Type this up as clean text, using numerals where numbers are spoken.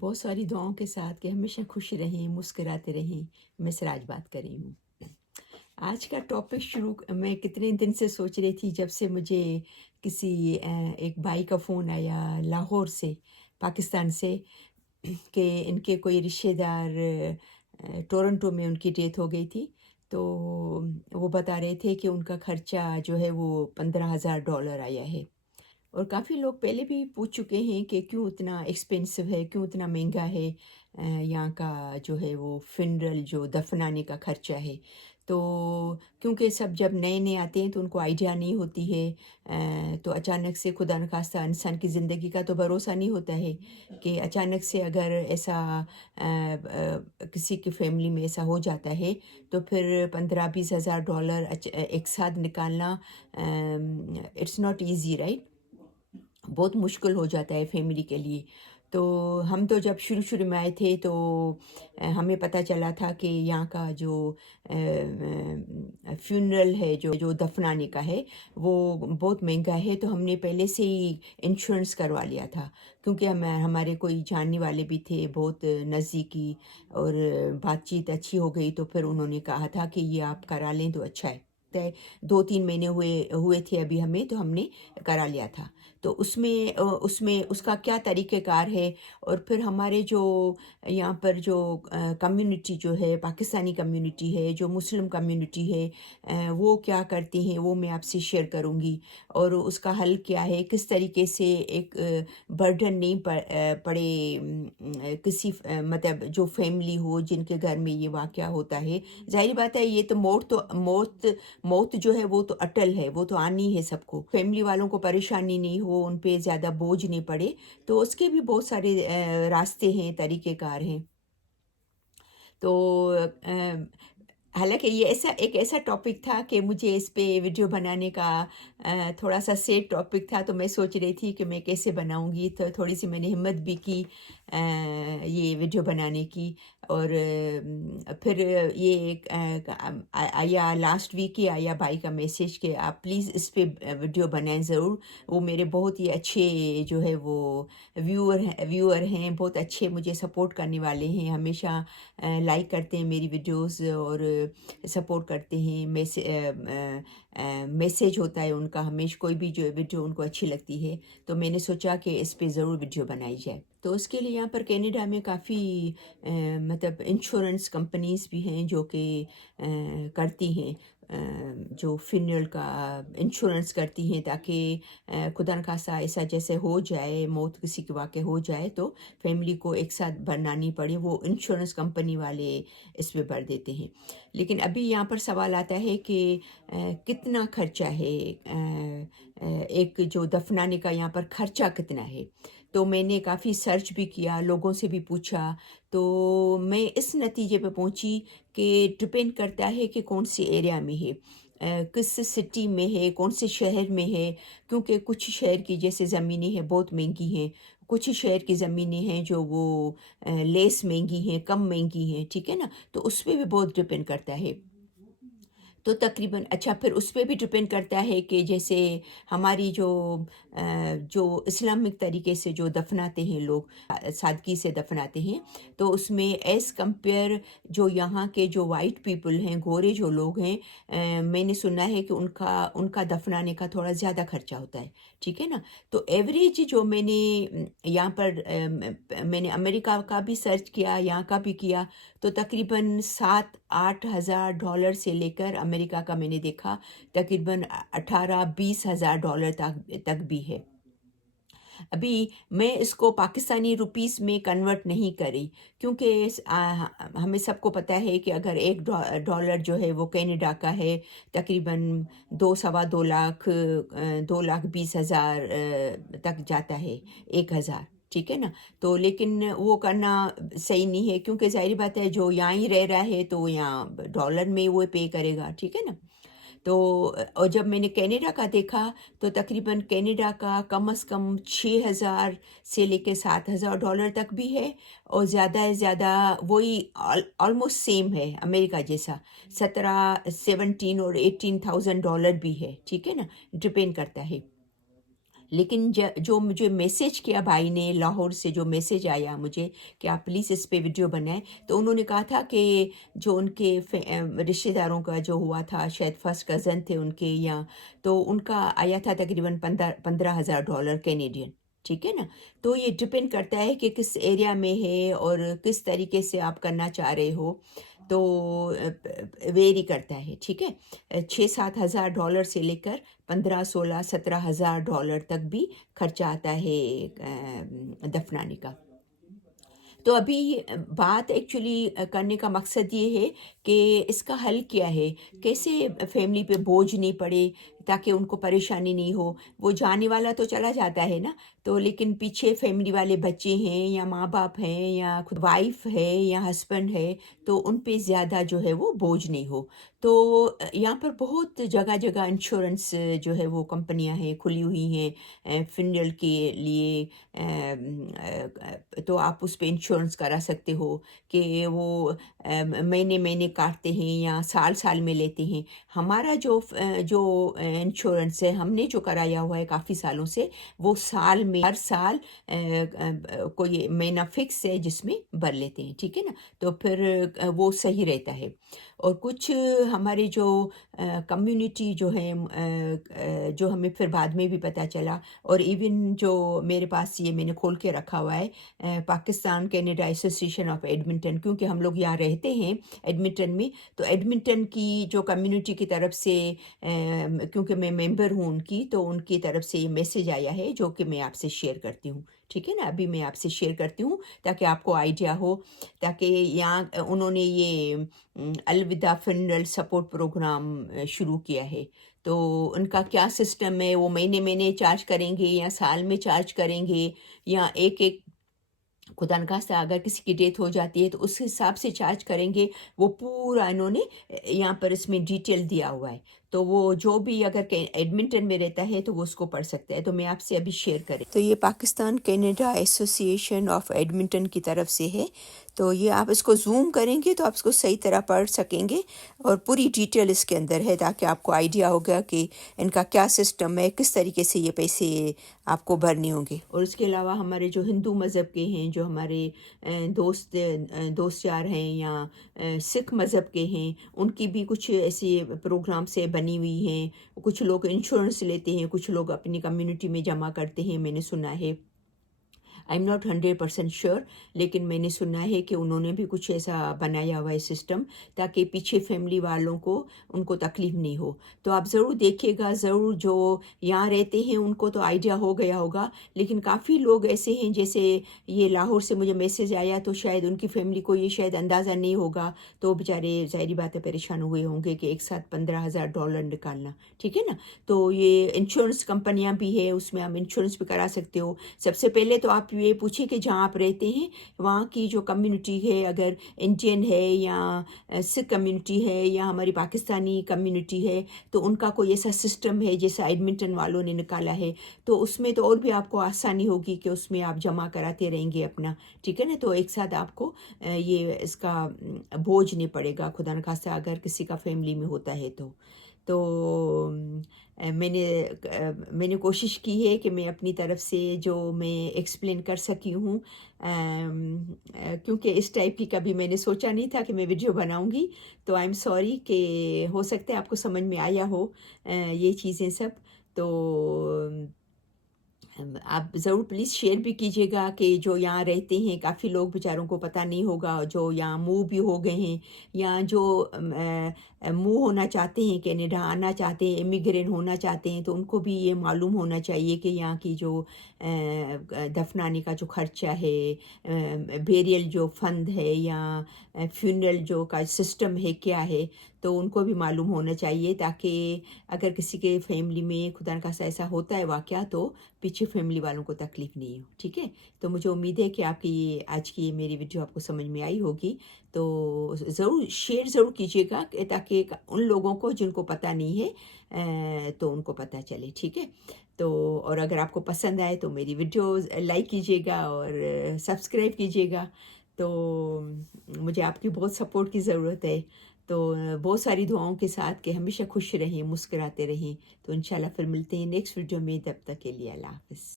بہت ساری دعاؤں کے ساتھ کہ ہمیشہ خوش رہیں، مسکراتے رہیں۔ میں سراج بات کر رہی ہوں۔ آج کا ٹاپک میں کتنے دن سے سوچ رہی تھی، جب سے مجھے کسی ایک بھائی کا فون آیا لاہور سے، پاکستان سے، کہ ان کے کوئی رشتہ دار ٹورنٹو میں ان کی ڈیتھ ہو گئی تھی۔ تو وہ بتا رہے تھے کہ ان کا خرچہ جو ہے وہ $15,000 آیا ہے۔ اور کافی لوگ پہلے بھی پوچھ چکے ہیں کہ کیوں اتنا ایکسپینسو ہے، کیوں اتنا مہنگا ہے یہاں کا جو ہے وہ فنرل، جو دفنانے کا خرچہ ہے۔ تو کیونکہ سب جب نئے نئے آتے ہیں تو ان کو آئیڈیا نہیں ہوتی ہے، تو اچانک سے خدا نخواستہ انسان کی زندگی کا تو بھروسہ نہیں ہوتا ہے کہ اچانک سے اگر ایسا کسی کی فیملی میں ایسا ہو جاتا ہے تو پھر $15,000-20,000 ایک ساتھ نکالنا اٹس ناٹ ایزی، رائٹ؟ بہت مشکل ہو جاتا ہے فیملی کے لیے۔ تو ہم تو جب شروع میں آئے تھے تو ہمیں پتہ چلا تھا کہ یہاں کا جو فیونرل ہے، جو دفنانے کا ہے، وہ بہت مہنگا ہے۔ تو ہم نے پہلے سے ہی انشورنس کروا لیا تھا، کیونکہ ہمارے کوئی جاننے والے بھی تھے بہت نزدیکی، اور بات چیت اچھی ہو گئی تو پھر انہوں نے کہا تھا کہ یہ آپ کرا لیں تو اچھا ہے۔ 2-3 مہینے ہوئے تھے ابھی ہمیں، تو ہم نے کرا لیا تھا۔ تو اس میں اس کا کیا طریقہ کار ہے، اور پھر ہمارے جو یہاں پر جو کمیونٹی جو ہے، پاکستانی کمیونٹی ہے، جو مسلم کمیونٹی ہے، وہ کیا کرتی ہیں، وہ میں آپ سے شیئر کروں گی، اور اس کا حل کیا ہے، کس طریقے سے ایک برڈن نہیں پڑے کسی مطلب جو فیملی ہو جن کے گھر میں یہ واقعہ ہوتا ہے۔ ظاہر بات ہے یہ تو موت جو ہے وہ تو اٹل ہے، وہ تو آنی ہے سب کو، فیملی والوں کو پریشانی نہیں ہو، ان پہ زیادہ بوجھ نہیں پڑے، تو اس کے بھی بہت سارے راستے ہیں، طریقہ کار ہیں۔ تو حالانکہ یہ ایک ایسا ٹاپک تھا کہ مجھے اس پہ ویڈیو بنانے کا تھوڑا سا سیف ٹاپک تھا، تو میں سوچ رہی تھی کہ میں کیسے بناؤں گی، تو تھوڑی سی میں نے ہمت بھی کی یہ ویڈیو بنانے کی۔ اور پھر یہ ایک آیا لاسٹ ویک ہی آیا بھائی کا میسیج کہ آپ پلیز اس پہ ویڈیو بنائیں ضرور۔ وہ میرے بہت ہی اچھے جو ہے وہ ویور ہیں، بہت اچھے مجھے سپورٹ کرنے والے ہیں، ہمیشہ لائک کرتے ہیں میری ویڈیوز اور سپورٹ کرتے ہیں۔ میسیج ہوتا ہے ان کا ہمیشہ، کوئی بھی جو ویڈیو ان کو اچھی لگتی ہے تو میں نے سوچا کہ اس پہ ضرور ویڈیو بنائی جائے۔ تو اس کے لیے یہاں پر کینیڈا میں کافی مطلب انشورنس کمپنیز بھی ہیں جو کہ کرتی ہیں، جو فنرل کا انشورنس کرتی ہیں، تاکہ خدا نخواستہ ایسا جیسے ہو جائے، موت کسی کے واقع ہو جائے تو فیملی کو ایک ساتھ بھرنا نہیں پڑے، وہ انشورنس کمپنی والے اس پہ بھر دیتے ہیں۔ لیکن ابھی یہاں پر سوال آتا ہے کہ کتنا خرچہ ہے، ایک جو دفنانے کا یہاں پر خرچہ کتنا ہے۔ تو میں نے کافی سرچ بھی کیا، لوگوں سے بھی پوچھا، تو میں اس نتیجے پہ پہنچی کہ ڈپینڈ کرتا ہے کہ کون سی ایریا میں ہے، کس سٹی میں ہے، کون سے شہر میں ہے، کیونکہ کچھ شہر کی جیسے زمینیں ہیں بہت مہنگی ہیں، کچھ شہر کی زمینیں ہیں جو وہ لیس مہنگی ہیں، کم مہنگی ہیں، ٹھیک ہے نا، تو اس پہ بھی بہت ڈپینڈ کرتا ہے۔ تو تقریباً اچھا پھر اس پہ بھی ڈپینڈ کرتا ہے کہ جیسے ہماری جو اسلامک طریقے سے جو دفناتے ہیں لوگ، سادگی سے دفناتے ہیں، تو اس میں ایز کمپیئر جو یہاں کے جو وائٹ پیپل ہیں، گورے جو لوگ ہیں، میں نے سنا ہے کہ ان کا دفنانے کا تھوڑا زیادہ خرچہ ہوتا ہے، ٹھیک ہے نا۔ تو ایوریج جو میں نے یہاں پر میں نے امریکہ کا بھی سرچ کیا، یہاں کا بھی کیا، تو تقریباً $7,000-8,000 سے لے کر امریکہ کا میں نے دیکھا تقریباً $18,000-20,000 تک بھی ہے۔ ابھی میں اس کو پاکستانی روپیز میں کنورٹ نہیں کری، کیونکہ ہمیں سب کو پتہ ہے کہ اگر $1 جو ہے وہ کینیڈا کا ہے تقریباً 2.25 لاکھ 2,20,000 تک جاتا ہے، 1,000، ٹھیک ہے نا۔ تو لیکن وہ کرنا صحیح نہیں ہے، کیونکہ ظاہر بات ہے جو یہاں ہی رہ رہا ہے تو یہاں ڈالر میں وہ پے کرے گا، ٹھیک ہے نا۔ تو اور جب میں نے کینیڈا کا دیکھا تو تقریباً کینیڈا کا کم از کم 6,000 سے لے کے $7,000 تک بھی ہے، اور زیادہ سے زیادہ وہی آلموسٹ سیم ہے امریکہ جیسا، 17 اور $18,000 بھی ہے، ٹھیک ہے نا، ڈپینڈ کرتا ہے۔ لیکن جو مجھے میسیج کیا بھائی نے لاہور سے، جو میسیج آیا مجھے کہ آپ پلیز اس پہ ویڈیو بنائیں، تو انہوں نے کہا تھا کہ جو ان کے رشتہ داروں کا جو ہوا تھا، شاید فرسٹ کزن تھے ان کے، یا تو ان کا آیا تھا تقریباً $15,000 کینیڈین، ٹھیک ہے نا. تو یہ ڈپینڈ کرتا ہے کہ کس ایریا میں ہے اور کس طریقے سے آپ کرنا چاہ رہے ہو، تو ویری کرتا ہے، ٹھیک ہے. $6,000-7,000 سے لے کر 15,000-16,000-17,000 تک بھی خرچہ آتا ہے دفنانے کا. تو ابھی بات ایکچولی کرنے کا مقصد یہ ہے کہ اس کا حل کیا ہے، کیسے فیملی پہ بوجھ نہیں پڑے، تاکہ ان کو پریشانی نہیں ہو. وہ جانے والا تو چلا جاتا ہے نا، تو لیکن پیچھے فیملی والے بچے ہیں یا ماں باپ ہیں یا خود وائف ہے یا ہسبینڈ ہے، تو ان پہ زیادہ جو ہے وہ بوجھ نہیں ہو. تو یہاں پر بہت جگہ جگہ انشورنس جو ہے وہ کمپنیاں ہیں کھلی ہوئی ہیں فنرل کے لیے. تو آپ اس پہ انشورنس کرا سکتے ہو کہ وہ مہینے مہینے کاٹتے ہیں یا سال سال میں لیتے ہیں. ہمارا جو انشورنس ہے، ہم نے جو کرایا ہوا ہے کافی سالوں سے، وہ سال میں ہر سال کوئی مہینہ فکس ہے جس میں بھر لیتے ہیں، ٹھیک ہے نا. تو پھر وہ صحیح رہتا ہے. اور کچھ ہمارے جو کمیونٹی جو ہے، جو ہمیں پھر بعد میں بھی پتہ چلا، اور ایون جو میرے پاس یہ میں نے کھول کے رکھا ہوا ہے، Pakistan Canada association of Edmonton, کیونکہ ہم لوگ یہاں رہتے ہیں ایڈمنٹن میں، تو ایڈمنٹن کی جو کمیونٹی کی طرف سے، کیونکہ میں ممبر ہوں ان کی، تو ان کی طرف سے یہ میسیج آیا ہے جو کہ میں آپ سے شیئر کرتی ہوں، ٹھیک ہے نا. ابھی میں آپ سے شیئر کرتی ہوں تاکہ آپ کو آئیڈیا ہو، تاکہ یہاں انہوں نے یہ الوداع فنرل سپورٹ پروگرام شروع کیا ہے. تو ان کا کیا سسٹم ہے، وہ مہینے مہینے چارج کریں گے یا سال میں چارج کریں گے، یا ایک خدا نخواستہ اگر کسی کی ڈیتھ ہو جاتی ہے تو اس حساب سے چارج کریں گے، وہ پورا انہوں نے یہاں پر اس میں ڈیٹیل دیا ہوا ہے. تو وہ جو بھی اگر ایڈمنٹن میں رہتا ہے تو وہ اس کو پڑھ سکتا ہے. تو میں آپ سے ابھی شیئر کریں. تو یہ Pakistan Canada association of Edmonton کی طرف سے ہے. تو یہ آپ اس کو زوم کریں گے تو آپ اس کو صحیح طرح پڑھ سکیں گے، اور پوری ڈیٹیل اس کے اندر ہے، تاکہ آپ کو آئیڈیا ہوگا کہ ان کا کیا سسٹم ہے، کس طریقے سے یہ پیسے آپ کو بھرنے ہوں گے. اور اس کے علاوہ ہمارے جو ہندو مذہب کے ہیں، جو ہمارے دوست یار ہیں یا سکھ مذہب کے ہیں، ان کی بھی کچھ ایسے پروگرام سے بنی ہوئی ہیں. کچھ لوگ انشورنس لیتے ہیں، کچھ لوگ اپنی کمیونٹی میں جمع کرتے ہیں، میں نے سنا ہے. آئی ایم ناٹ 100% شیور، لیکن میں نے سنا ہے کہ انہوں نے بھی کچھ ایسا بنایا ہوا ہے سسٹم، تاکہ پیچھے فیملی والوں کو ان کو تکلیف نہیں ہو. تو آپ ضرور دیکھیے گا، ضرور جو یہاں رہتے ہیں ان کو تو آئیڈیا ہو گیا ہوگا، لیکن کافی لوگ ایسے ہیں، جیسے یہ لاہور سے مجھے میسیج آیا، تو شاید ان کی فیملی کو یہ شاید اندازہ نہیں ہوگا، تو بیچارے ظاہری بات ہے پریشان ہوئے ہوں گے کہ ایک ساتھ $15,000 نکالنا، ٹھیک ہے نا. تو یہ انشورنس کمپنیاں بھی ہے، اس میں آپ انشورنس بھی کرا سکتے ہو. سب سے پہلے تو آپ یہ پوچھیں کہ جہاں آپ رہتے ہیں وہاں کی جو کمیونٹی ہے، اگر انڈین ہے یا سکھ کمیونٹی ہے یا ہماری پاکستانی کمیونٹی ہے، تو ان کا کوئی ایسا سسٹم ہے جیسا ایڈمنٹن والوں نے نکالا ہے، تو اس میں تو اور بھی آپ کو آسانی ہوگی کہ اس میں آپ جمع کراتے رہیں گے اپنا، ٹھیک ہے نا. تو ایک ساتھ آپ کو یہ اس کا بوجھ نہیں پڑے گا، خدا نخواستہ اگر کسی کا فیملی میں ہوتا ہے تو میں نے کوشش کی ہے کہ میں اپنی طرف سے جو میں ایکسپلین کر سکی ہوں، کیونکہ اس ٹائپ کی کبھی میں نے سوچا نہیں تھا کہ میں ویڈیو بناؤں گی. تو آئی ایم سوری کہ ہو سکتا ہے آپ کو سمجھ میں آیا ہو یہ چیزیں سب. تو آپ ضرور پلیز شیئر بھی کیجیے گا کہ جو یہاں رہتے ہیں، کافی لوگ بیچاروں کو پتہ نہیں ہوگا، جو یہاں موو بھی ہو گئے ہیں یا جو موو ہونا چاہتے ہیں، کینیڈا آنا چاہتے ہیں، امیگرینٹ ہونا چاہتے ہیں، تو ان کو بھی یہ معلوم ہونا چاہیے کہ یہاں کی جو دفنانے کا جو خرچہ ہے، بیریل جو فنڈ ہے یا فیونرل جو کا سسٹم ہے کیا ہے، تو ان کو بھی معلوم ہونا چاہیے، تاکہ اگر کسی کے فیملی میں خدا نخواستہ ایسا ہوتا ہے واقعہ، تو پیچھے فیملی والوں کو تکلیف نہیں ہو، ٹھیک ہے. تو مجھے امید ہے کہ آپ کی آج کی یہ میری ویڈیو آپ کو سمجھ میں آئی ہوگی. تو ضرور شیئر ضرور کیجیے گا، تاکہ ان لوگوں کو جن کو پتہ نہیں ہے تو ان کو پتہ چلے، ٹھیک ہے. تو اور اگر آپ کو پسند آئے تو میری ویڈیو لائک کیجیے گا اور سبسکرائب کیجیے گا. تو مجھے آپ کی بہت سپورٹ کی ضرورت ہے. تو بہت ساری دعاؤں کے ساتھ کہ ہمیشہ خوش رہیں، مسکراتے رہیں. تو انشاءاللہ پھر ملتے ہیں نیکسٹ ویڈیو میں. تب تک کے لیے اللہ حافظ.